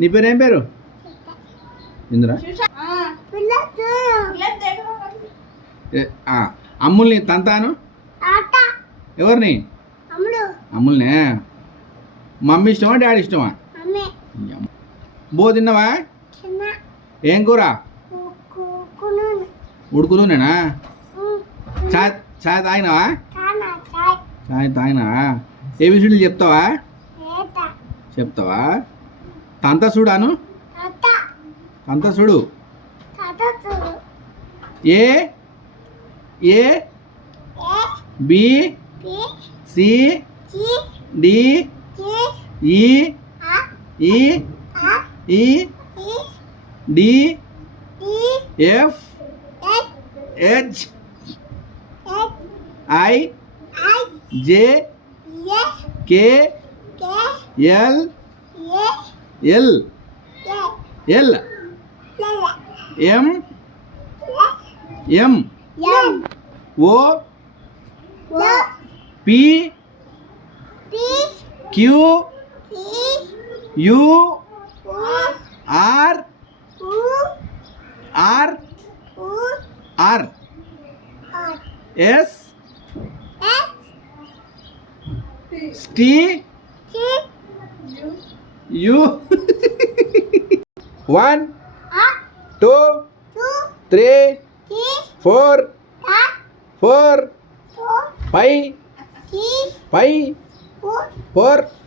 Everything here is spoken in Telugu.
నీ పేరు ఏం పేరు? ఇందురా. అమ్ముల్ని తంతాను. ఎవరిని? అమ్ముల్నే. మమ్మీ ఇష్టమా డాడీ ఇష్టమా? బో తిన్నావా? ఏం కూర? ఉడుకులునేనా? చాయ్ చాయ్ తాగినావా? చాయ్ తాగినావా? ఏబిసిడీలు చెప్తావా? తంత చూడాను. తంత చూడు. A A B C D E E E D F H I J K L L L M M O P Q U R R R S T U 1 2 3 4 5 5 4